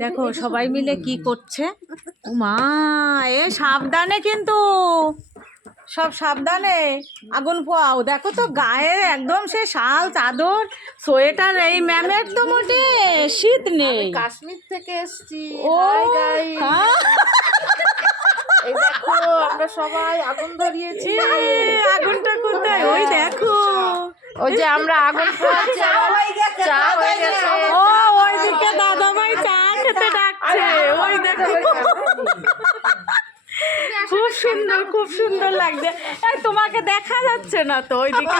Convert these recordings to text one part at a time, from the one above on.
দেখো সবাই মিলে কি করছে। ও মা, এ সাবধানে কিন্তু, সব সাবধানে আগুন পোয়াও। দেখো তো গায়ে একদম সে শাল চাদর সোয়েটার। এই ম্যামের তো মোটে শীত নেই। কাশ্মীর থেকে এসেছি। ও এই দেখো আমরা সবাই আগুন ধরিয়েছি। আগুনটা কোথায়? ওই দেখো, ওই যে আমরা আগুন পোহাচ্ছি। চা হয়ে গেছে। ও ওইদিকে দাদাভাই চা খেতে ডাকছে। ওই দেখো, খুব সুন্দর, খুব সুন্দর লাগছে। এই তোমাকে দেখা যাচ্ছে না তো, ওইদিকে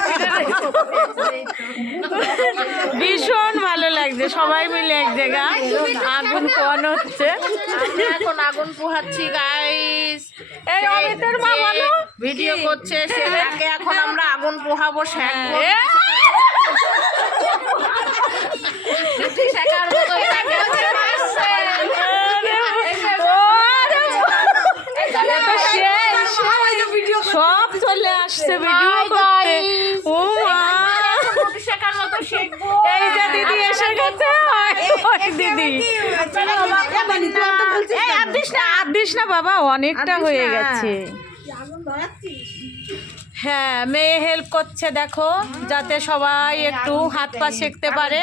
ভীষণ ভালো লাগছে। সবাই মিলে এক জায়গায় আগুন পোহানো হচ্ছে। আমরা এখন আগুন পোহাচ্ছি গাইস। এই অমিতের মা বলো, ভিডিও করছে সেটাকে এখন আমরা আগুন পোহাবো। শেখার মতো এটাকে সব চলে আসছে ভিডিও করতে। ও মা, শেখার মতো শিখবো। এই যে দিদি এসে গেছে। ওই দিদি, আর দিস না বাবা, অনেকটা হয়ে গেছে। হ্যাঁ, মেয়ে হেল্প করছে দেখো, যাতে সবাই একটু হাত পা সেঁকতে পারে।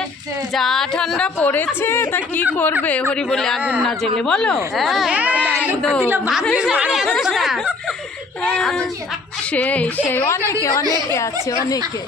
যা ঠান্ডা পড়েছে, তা কি করবে হরি বলে আগুন না জ্বেলে, বলো? সেই সেই অনেকে অনেকে আছে, অনেকে।